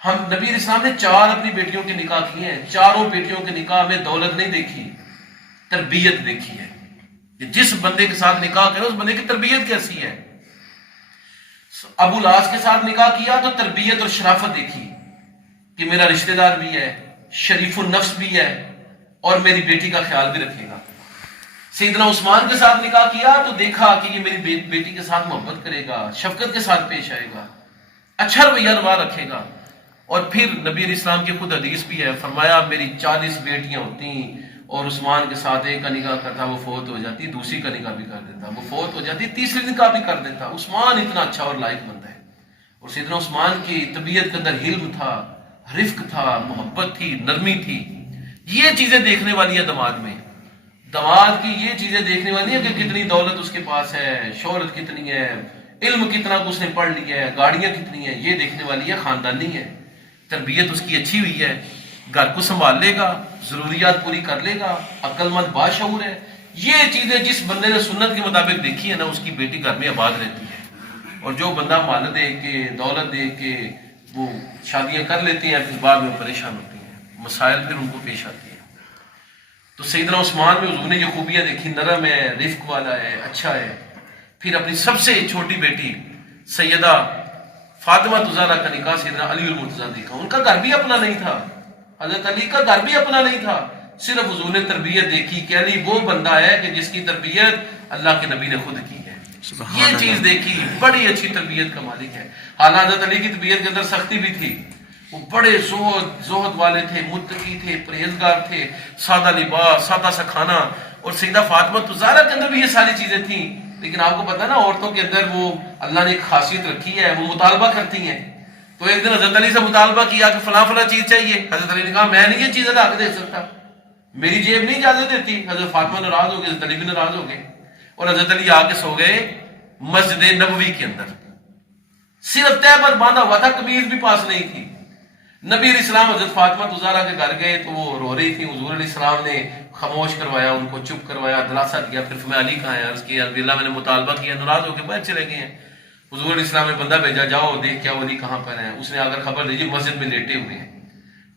ہم نبی علیہ السلام نے 4 اپنی بیٹیوں کے نکاح کیے ہیں، چاروں بیٹیوں کے نکاح میں دولت نہیں دیکھی، تربیت دیکھی ہے کہ جس بندے کے ساتھ نکاح کرے اس بندے کی تربیت کیسی ہے۔ ابو لاس کے ساتھ نکاح کیا تو تربیت اور شرافت دیکھی کہ میرا رشتہ دار بھی ہے، شریف النفس بھی ہے، اور میری بیٹی کا خیال بھی رکھے گا۔ سیدنا عثمان کے ساتھ نکاح کیا تو دیکھا کہ یہ میری بیٹی کے ساتھ محبت کرے گا، شفقت کے ساتھ پیش آئے گا، اچھا رویہ روا رکھے گا۔ اور پھر نبی علیہ السلام کی خود حدیث بھی ہے، فرمایا میری 40 بیٹیاں ہوتی اور عثمان کے ساتھ ایک کا نکاح کرتا، وہ فوت ہو جاتی، دوسری کا نکاح بھی کر دیتا، وہ فوت ہو جاتی، تیسری نکاح بھی کر دیتا۔ عثمان اتنا اچھا اور لائق بندہ ہے، اور سیدنا عثمان کی طبیعت کے اندر حلم تھا، رفق تھا، محبت تھی، نرمی تھی۔ یہ چیزیں دیکھنے والی ہیں دماد میں، دماد کی یہ چیزیں دیکھنے والی ہیں کہ کتنی دولت اس کے پاس ہے، شہرت کتنی ہے، علم کتنا اس نے پڑھ لیا ہے، گاڑیاں کتنی ہیں، یہ دیکھنے والی ہے خاندانی ہے۔ تربیت اس کی اچھی ہوئی ہے، گھر کو سنبھال لے گا، ضروریات پوری کر لے گا، عقل مند باشعور ہے۔ یہ چیزیں جس بندے نے سنت کے مطابق دیکھی ہے نا، اس کی بیٹی گھر میں آباد رہتی ہے۔ اور جو بندہ مال دے کے، دولت دے کے وہ شادیاں کر لیتے ہیں، پھر بعد میں پریشان ہوتی ہیں، مسائل پھر ان کو پیش آتی ہیں۔ تو سیدنا عثمان میں حضور نے یہ خوبیاں دیکھی، نرم ہے، رفق والا ہے، اچھا ہے۔ پھر اپنی سب سے چھوٹی بیٹی سیدہ فاطمہ زہرا کا نکاح سیدنا علی المرتضیٰ دیکھا۔ ان کا گھر بھی اپنا نہیں تھا، حضرت علی کا گھر بھی اپنا نہیں تھا، صرف حضور نے تربیت دیکھی کہ علی وہ بندہ ہے کہ جس کی تربیت اللہ کے نبی نے خود کی ہے۔ یہ چیز دیکھی، بڑی اچھی تربیت کا مالک ہے۔ حالانکہ حضرت علی کی طبیعت کے اندر سختی بھی تھی، وہ بڑے زہد والے تھے، متقی تھے، پرہیزگار تھے، سادہ لباس، سادہ سا کھانا۔ اور سیدہ فاطمہ زہرا کے اندر بھی یہ ساری چیزیں تھیں، لیکن آپ کو پتا نا عورتوں کے اندر وہ اللہ نے ایک خاصیت رکھی ہے، وہ مطالبہ کرتی ہیں۔ تو ایک دن حضرت علی سے مطالبہ کیا کہ فلاں فلاں چیز چاہیے، حضرت علی نے کہا میں نہیں یہ چیز لا کے دے سکتا، میری جیب نہیں اجازت دیتی۔ حضرت فاطمہ ناراض ہو گئے، حضرت علی بھی ناراض ہو گئے، اور حضرت علی آ کے سو گئے مسجد نبوی کے اندر۔ صرف تہ پر باندھا ہوا تھا، قمیض بھی پاس نہیں تھی۔ نبی علیہ السلام حضرت فاطمہ زہرا کے گھر گئے تو وہ رو رہی تھی، حضور علیہ السلام نے خاموش کروایا، ان کو چپ کروایا، دلاسا دیا۔ پھر میں علی کہاں ہے، عرض کیا اللہ میں نے مطالبہ کیا، ناراض ہو کے باہر چلے گئے ہیں۔ حضور علیہ السلام نے بندہ بھیجا، جاؤ دیکھ کیا علی کہاں پر ہے۔ اس نے آ کر خبر دی مسجد میں لیٹے ہوئے ہیں۔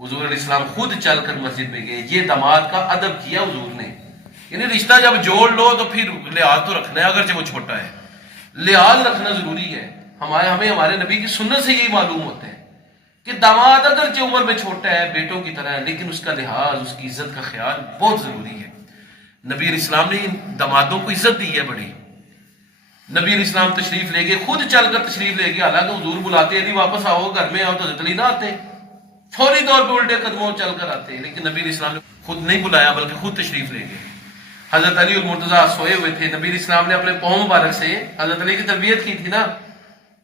حضور علیہ السلام خود چل کر مسجد میں گئے۔ یہ داماد کا ادب کیا حضور نے، یعنی رشتہ جب جوڑ لو تو پھر لحاظ تو رکھنا ہے، اگرچہ وہ چھوٹا ہے، لحاظ رکھنا ضروری ہے۔ ہمیں ہمارے نبی کی سنت سے یہی معلوم ہوتا ہے کہ داماد اگرچہ عمر میں چھوٹا ہے، بیٹوں کی طرح ہے، لیکن اس کا لحاظ، اس کی عزت کا خیال بہت ضروری ہے۔ نبی علیہ السلام نے دامادوں کو عزت دی ہے بڑی۔ نبی علیہ السلام تشریف لے گئے، خود چل کر تشریف لے گئے، حالانکہ حضور بلاتے علی واپس آؤ گھر میں آؤ، تو حضرت علی نہ آتے، فوری طور پہ الٹے قدموں چل کر آتے، لیکن نبی علیہ السلام نے خود نہیں بلایا بلکہ خود تشریف لے گئے۔ حضرت علی المرتضیٰ سوئے ہوئے تھے، نبی علیہ السلام نے اپنے پاؤں مبارک سے حضرت علی کی تربیت کی تھی نا،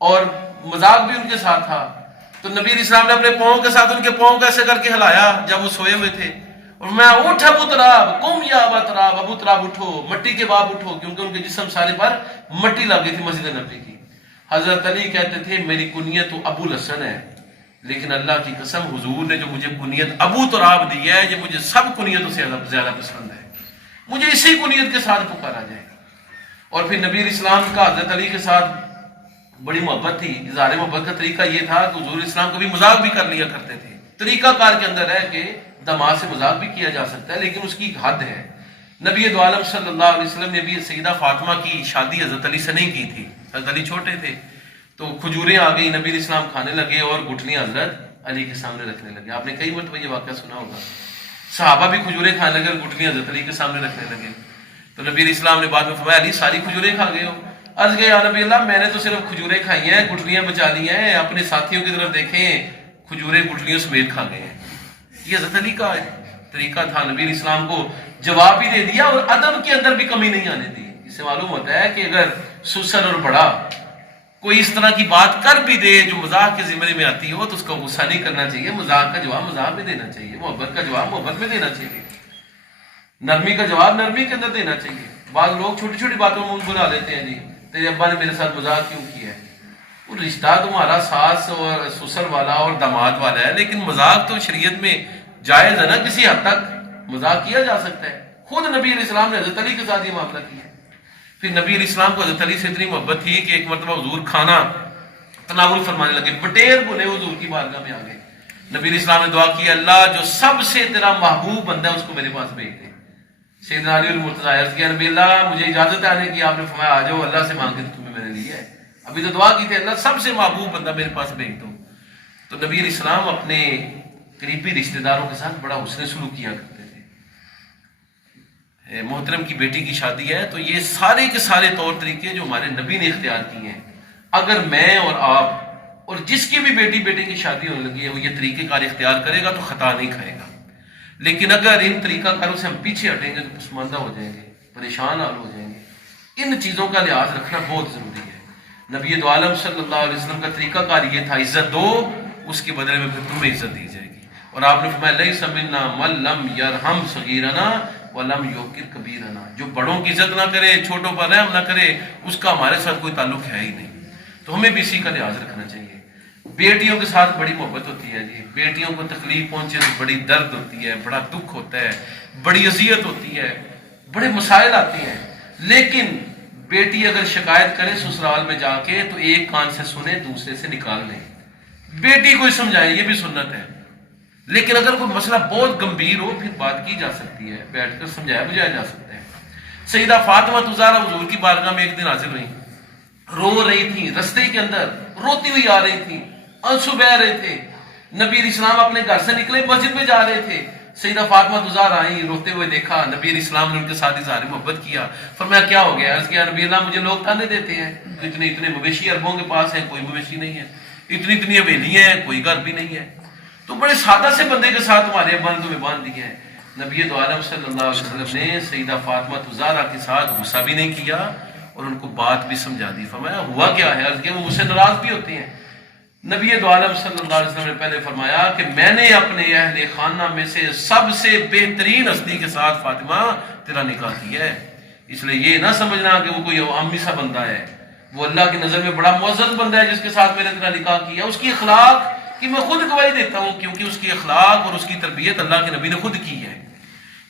اور مذاق بھی ان کے ساتھ تھا، تو نبی علیہ السلام نے اپنے پاؤں کے ساتھ ان کے پاؤں کو ایسے کر کے ہلایا جب وہ سوئے ہوئے تھے، اور میں اٹھ ابو تراب، قم یا ابا تراب، ابو تراب اٹھو، مٹی کے باپ اٹھو، کیونکہ ان کے جسم سارے پر مٹی لگ گئی تھی مسجد نبی کی۔ حضرت علی کہتے تھے میری کنیت تو ابو الحسن ہے، لیکن اللہ کی قسم حضور نے جو مجھے کنیت ابو تراب دی ہے، یہ مجھے سب کنیتوں سے زیادہ پسند ہے، مجھے اسی کنیت کے ساتھ پکارا جائے۔ اور پھر نبی علیہ السلام کا حضرت علی کے ساتھ بڑی محبت تھی۔ اظہار محبت کا طریقہ یہ تھا کہ حضور اسلام کبھی مذاق بھی کر لیا کرتے تھے۔ طریقہ کار کے اندر ہے کہ داماد سے مذاق بھی کیا جا سکتا ہے، لیکن اس کی ایک حد ہے۔ نبی دو عالم صلی اللہ علیہ وسلم نے بھی سیدہ فاطمہ کی شادی حضرت علی سے نہیں کی تھی، حضرت علی چھوٹے تھے، تو کھجوریں آ گئی، نبی علیہ السلام کھانے لگے اور گٹھلیاں حضرت علی کے سامنے رکھنے لگے۔ آپ نے کئی مرتبہ یہ واقعہ سنا ہوگا، صحابہ بھی کھجوریں کھانے لگے اور گٹھلیاں حضرت علی کے سامنے رکھنے لگے۔ تو نبی علیہ السلام نے بعد میں فرمایا علی ساری کھجوریں کھا گئے ہو؟ عرض گئے یا نبی اللہ میں نے تو صرف کھجوریں کھائی ہیں، گٹھلیاں بچا لی ہیں، اپنے ساتھیوں کی طرف دیکھیں کھجوریں گٹھلیوں سمیت کھا گئے ہیں۔ یہ حضرت علی کا طریقہ تھا، نبی علیہ السلام کو جواب بھی دے دیا اور ادب کے اندر بھی کمی نہیں آنے دی۔ اس سے معلوم ہوتا ہے کہ اگر سسر اور بڑا کوئی اس طرح کی بات کر بھی دے جو مذاق کے زمرے میں آتی ہو تو اس کو غصہ نہیں کرنا چاہیے، مذاق کا جواب مذاق میں دینا چاہیے، محبت کا جواب محبت میں دینا چاہیے، نرمی کا جواب نرمی کے اندر دینا چاہیے۔ بعض لوگ چھوٹی چھوٹی باتوں میں بلا لیتے ہیں، جی تیرے ابا نے میرے ساتھ مذاق کیوں کیا ہے؟ وہ رشتہ تمہارا ساس اور سسر والا اور داماد والا ہے، لیکن مذاق تو شریعت میں جائز ہے نا، کسی حد تک مذاق کیا جا سکتا ہے۔ خود نبی علیہ السلام نے حضرت علی کے ساتھ یہ معاملہ کیا۔ پھر نبی علیہ السلام کو حضرت علی سے اتنی محبت تھی کہ ایک مرتبہ حضور کھانا تناول فرمانے لگے، بٹیر بولے حضور کی بارگاہ میں آ گئے. نبی علیہ السلام نے دعا کی، اللہ جو سب سے تیرا محبوب بندہ ہے اس کو میرے پاس بھیج دے. سیدنا علی المرتضیٰ عرض کیا، نبی اللہ مجھے اجازت ہے آنے کی؟ آپ نے فرمایا آ جاؤ، اللہ سے مانگ کے تمہیں میں نے لیا ہے. ابھی تو دعا کی تھی اللہ سب سے محبوب بندہ میرے پاس بھیج دو. تو نبی علیہ السلام اپنے قریبی رشتہ داروں کے ساتھ بڑا حسن سلوک کیا کرتے تھے. محترم کی بیٹی کی شادی ہے تو یہ سارے کے سارے طور طریقے جو ہمارے نبی نے اختیار کیے ہیں، اگر میں اور آپ اور جس کی بھی بیٹی بیٹے کی شادی ہونے لگی ہے وہ یہ طریقہ کار اختیار کرے گا تو خطا نہیں کھائے گا. لیکن اگر ان طریقہ کاروں سے ہم پیچھے ہٹیں گے تو پسماندہ ہو جائیں گے، پریشان حال ہو جائیں گے. ان چیزوں کا لحاظ رکھنا بہت ضروری ہے. نبی دو عالم صلی اللہ علیہ وسلم کا طریقہ کار یہ تھا، عزت دو اس کے بدلے میں پھر تمہیں عزت دی جائے گی. اور آپ نے فرمایا لیس منا من لم یرحم صغیرنا ولم یوقر کبیرنا، جو بڑوں کی عزت نہ کرے، چھوٹوں پر رحم نہ کرے، اس کا ہمارے ساتھ کوئی تعلق ہے ہی نہیں. تو ہمیں بھی اسی کا لحاظ رکھنا چاہیے. بیٹیوں کے ساتھ بڑی محبت ہوتی ہے جی. بیٹیوں کو تکلیف پہنچے تو بڑی درد ہوتی ہے، بڑا دکھ ہوتا ہے، بڑی اذیت ہوتی ہے، بڑے مسائل آتے ہیں. لیکن بیٹی اگر شکایت کرے سسرال میں جا کے تو ایک کان سے سنے دوسرے سے نکال لیں. بیٹی کوئی سمجھائے یہ بھی سنت ہے. لیکن اگر کوئی مسئلہ بہت گمبھیر ہو پھر بات کی جا سکتی ہے، بیٹھ کر سمجھایا بجایا جا سکتا ہے. سیدہ فاطمہ زہرا حضور کی بارگاہ میں ایک دن حاضر ہوئی، رو رہی تھی، رستے کے اندر روتی ہوئی آ رہی تھی، آنسو بہ رہے تھے. نبی علیہ السلام اپنے گھر سے نکلے مسجد میں جا رہے تھے. سیدہ فاطمہ زہرا آئیں، روتے ہوئے دیکھا. نبی علیہ السلام نے ان کے ساتھ اظہار محبت کیا. فرمایا کیا ہو گیا؟ عرض کیا نبی اللہ مجھے لوگ تانے دیتے ہیں، اتنے اتنے مویشی عربوں کے پاس ہیں، کوئی مویشی نہیں ہے، اتنی اتنی حویلیاں ہیں، کوئی گھر بھی نہیں ہے. تو بڑے سادہ سے بندے کے ساتھ تمہارے ابا نے تمہیں باندھ دیے ہیں. نبی دو عالم صلی اللہ علیہ وسلم نے سیدہ فاطمہ زہرا کے ساتھ غصہ بھی نہیں کیا اور ان کو بات بھی سمجھا دی. فرمایا ہوا کیا ہے؟ عرض کیا وہ مجھ سے ناراض بھی ہوتے ہیں. نبی دو عالم صلی اللہ علیہ وسلم نے پہلے فرمایا کہ میں نے اپنے اہل خانہ میں سے سب سے بہترین ہستی کے ساتھ فاطمہ تیرا نکاح کیا ہے. اس لیے یہ نہ سمجھنا کہ وہ کوئی عامی سا بندہ ہے، وہ اللہ کی نظر میں بڑا معزز بندہ ہے جس کے ساتھ میں نے تیرا نکاح کیا. اس کی اخلاق کی میں خود گواہی دیتا ہوں کیونکہ اس کی اخلاق اور اس کی تربیت اللہ کے نبی نے خود کی ہے.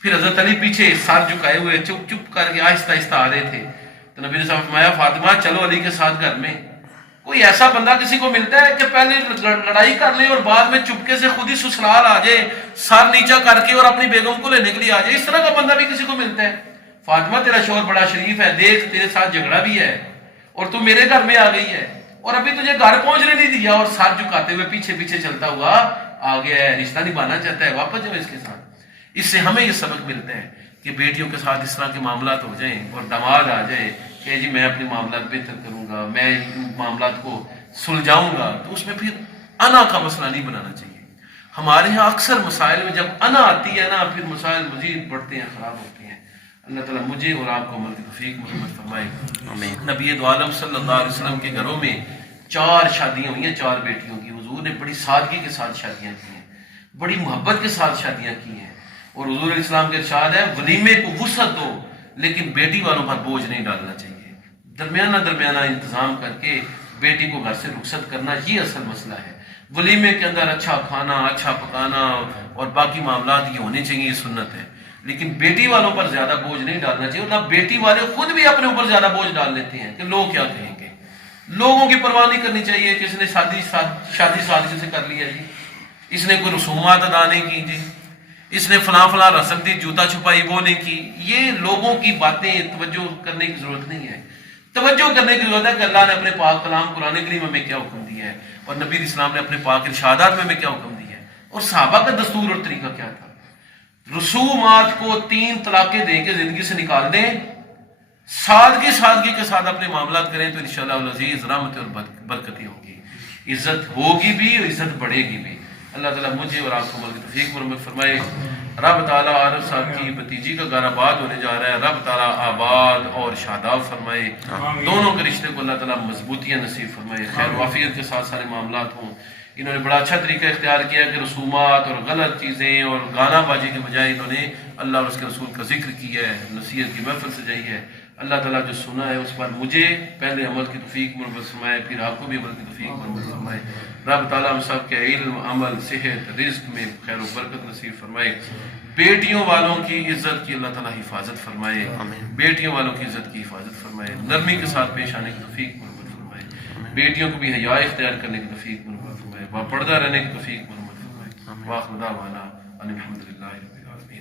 پھر حضرت علی پیچھے سر جھکائے ہوئے چپ چپ کر کے آہستہ آہستہ آ رہے تھے. تو نبی نے فرمایا فاطمہ چلو علی کے ساتھ گھر میں. کوئی ایسا بندہ کسی کو ملتا ہے کہ پہلے لڑائی کر لے اور بعد میں چپکے سے خود ہی سسرال آ جائے، سر نیچا کر کے اور اپنی بیگم کو لینے کے لیے آ جائے؟ اس طرح کا بندہ بھی کسی کو ملتا ہے؟ فاطمہ تیرا شوہر بڑا شریف ہے، دیکھ تیرے ساتھ جھگڑا بھی ہے اور تو میرے گھر میں آ گئی ہے اور ابھی تجھے گھر پہنچنے نہیں دیا اور ساتھ جھکاتے ہوئے پیچھے پیچھے چلتا ہوا آ گیا ہے، رشتہ نبھانا چاہتا ہے، واپس جاؤ اس کے ساتھ. اس سے ہمیں یہ سبق ملتا ہے کہ بیٹیوں کے ساتھ اس طرح کے معاملات ہو جائیں اور دماد آ جائے کہ جی میں اپنے معاملات بہتر کروں گا، میں معاملات کو سلجھاؤں گا، تو اس میں پھر انا کا مسئلہ نہیں بنانا چاہیے. ہمارے ہاں اکثر مسائل میں جب انا آتی ہے نا پھر مسائل مزید بڑھتے ہیں، خراب ہوتے ہیں. اللہ تعالیٰ مجھے اور آپ کو عمل کی توفیق محمد فرمائے. نبی دو عالم صلی اللہ علیہ وسلم کے گھروں میں 4 شادیاں ہوئی ہیں 4 بیٹیوں کی. حضور نے بڑی سادگی کے ساتھ شادیاں کی ہیں، بڑی محبت کے ساتھ شادیاں کی ہیں. اور حضور علیہ السلام کے ارشاد ہے ولیمے کو وسعت دو لیکن بیٹی والوں پر بوجھ نہیں ڈالنا چاہیے. درمیانہ انتظام کر کے بیٹی کو گھر سے رخصت کرنا یہ اصل مسئلہ ہے. ولیمے کے اندر اچھا کھانا، اچھا پکانا اور باقی معاملات یہ ہونے چاہیے، یہ سنت ہے. لیکن بیٹی والوں پر زیادہ بوجھ نہیں ڈالنا چاہیے. اور نہ بیٹی والے خود بھی اپنے اوپر زیادہ بوجھ ڈال لیتے ہیں کہ لوگ کیا کہیں گے. لوگوں کی پرواہ نہیں کرنی چاہیے کہ اس نے شادی سادگی سے کر لیا جی، اس نے کوئی رسومات ادا نہیں کی جی، اس نے فلاں رسم دی، جوتا چھپائی وہ نہیں کی. یہ لوگوں کی باتیں توجہ کرنے کی ضرورت نہیں ہے. توجہ کرنے کی ضرورت ہے کہ اللہ نے اپنے پاک کلام قرآن کریم میں کیا حکم دیا ہے اور نبی اسلام نے اپنے پاک ارشادات میں کیا حکم دیا ہے اور صحابہ کا دستور اور طریقہ کیا تھا. رسومات کو 3 طلاقیں دے کے زندگی سے نکال دیں، سادگی کے ساتھ اپنے معاملات کریں تو انشاءاللہ العزیز رحمت اور برکتی ہوگی، عزت ہوگی بھی اور عزت بڑھے گی بھی. اللہ تعالیٰ مجھے اور آپ کو عمل کی توفیق مرمت فرمائے. رب تعالیٰ عارف صاحب کی بھتیجی کا گھر آباد ہونے جا رہا ہے، رب تعالیٰ آباد اور شاداب فرمائے. دونوں کے رشتے کو اللہ تعالیٰ مضبوطیاں نصیب فرمائے، خیر و عافیت کے ساتھ سارے معاملات ہوں. انہوں نے بڑا اچھا طریقہ اختیار کیا کہ رسومات اور غلط چیزیں اور گانا بازی کے بجائے انہوں نے اللہ اور اس کے رسول کا ذکر کیا ہے، نصیحت کی محفل سجائی ہے. اللہ تعالیٰ جو سنا ہے اس پر مجھے پہلے عمل کی توفیق مربت فرمائے، پھر آپ کو بھی عمل کی توفیق مربت فرمائے. رب تعالیٰ ہم سب کے علم، عمل، صحت، رزق میں خیر و برکت نصیب فرمائے. بیٹیوں والوں کی عزت کی اللہ تعالیٰ حفاظت فرمائے، بیٹیوں والوں کی عزت کی حفاظت فرمائے، نرمی کے ساتھ پیش آنے کی توفیق مربت فرمائے. بیٹیوں کو بھی حیا اختیار کرنے کی توفیق منعمت فرمائے، با پردہ رہنے کی توفیق منعمت فرمائے۔ واخر دعوانا ان الحمد للہ رب العالمین۔